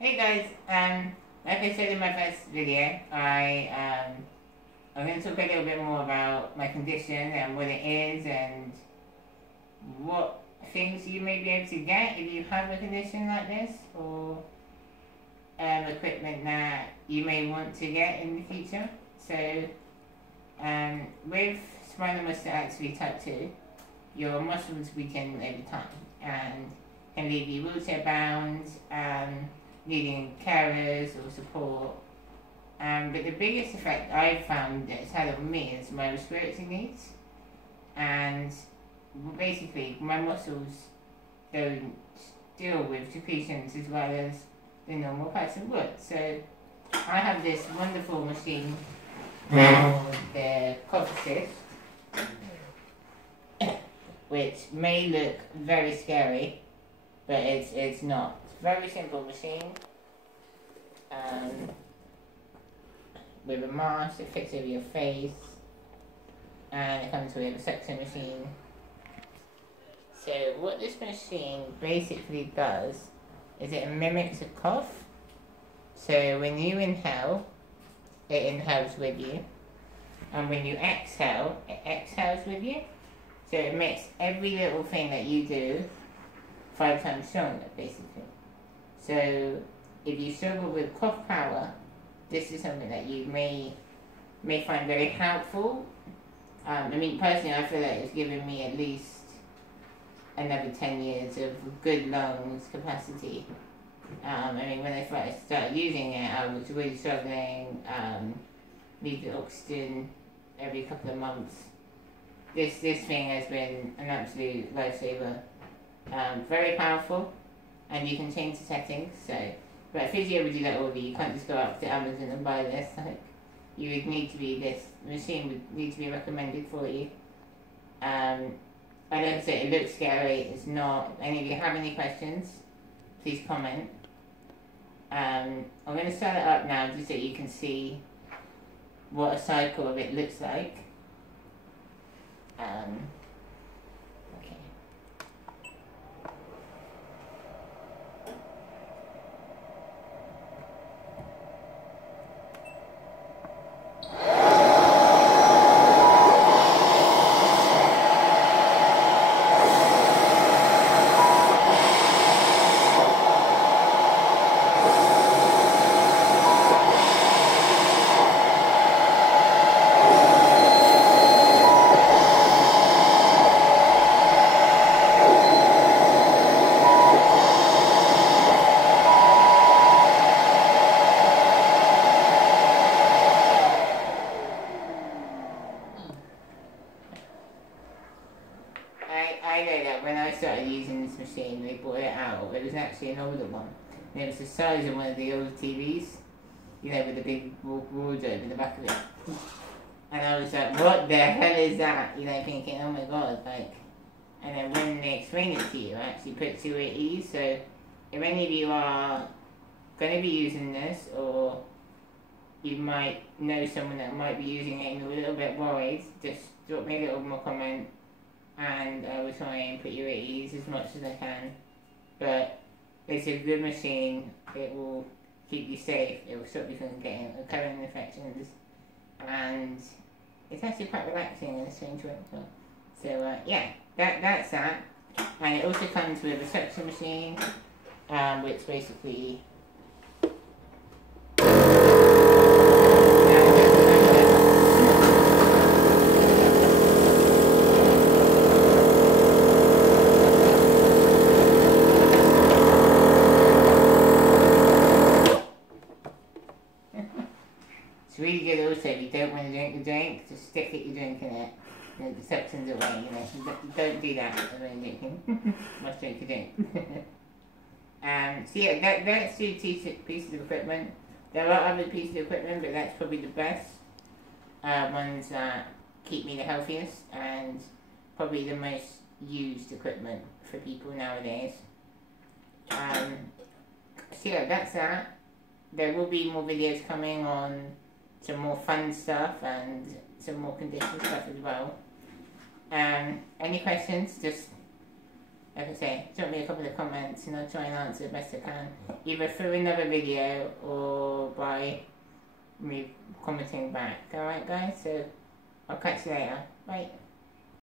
Hey guys, like I said in my first video, I'm going to talk a little bit more about my condition and what it is and what things you may be able to get if you have a condition like this, or equipment that you may want to get in the future. So, with spinal muscular atrophy type 2, your muscles weaken over time and can leave you wheelchair bound, needing carers or support. But the biggest effect I've found that it's had on me is my respiratory needs. And basically, my muscles don't deal with secretions as well as the normal person would. So I have this wonderful machine called the Cough Assist, which may look very scary, but it's not. It's a very simple machine with a mask that fits over your face, and it comes with a suction machine. So what this machine basically does is it mimics a cough. So when you inhale, it inhales with you, and when you exhale, it exhales with you. So it makes every little thing that you do 5 times stronger, basically. So if you struggle with cough power, this is something that you may find very helpful. I mean, personally, I feel like it's given me at least another 10 years of good lungs capacity. I mean, when I first started using it, I was really struggling, needed oxygen every couple of months. This thing has been an absolute lifesaver. Very powerful, and you can change the settings. So, but physio would do that all of you. You can't just go up to Amazon and buy this. Like, you would need to be this machine would need to be recommended for you. I don't say it looks scary. It's not. Any of you have any questions, please comment. I'm going to start it up now just so you can see what a cycle of it looks like. Okay. I know that when I started using this machine, they brought it out. It was actually an older one. And it was the size of one of the old TVs, you know, with the big wardrobe in the back of it. And I was like, what the hell is that? You know, thinking, oh my god, like. And then when they explain it to you, it actually puts you at ease. So if any of you are going to be using this, or you might know someone that might be using it and you're a little bit worried, just drop me a little more comment, and I will try and put you at ease as much as I can. But it's a good machine. It will keep you safe. It will stop you from getting recurring infections, and it's actually quite relaxing in a strange way. So yeah, that's that. And it also comes with a suction machine, which basically it's really good. Also, if you don't want to drink the drink, just stick it you're drinking it. You know, the substance away, you know. Don't do that when you're drinking. Must drink the drink. So yeah, that's 2 pieces of equipment. There are other pieces of equipment, but that's probably the best ones that keep me the healthiest, and probably the most used equipment for people nowadays. So yeah, that's that. There will be more videos coming on some more fun stuff and some more condition stuff as well. Any questions, just like I say, drop me a couple of comments and I'll try and answer the best I can, either through another video or by me commenting back. Alright guys, so I'll catch you later. Bye.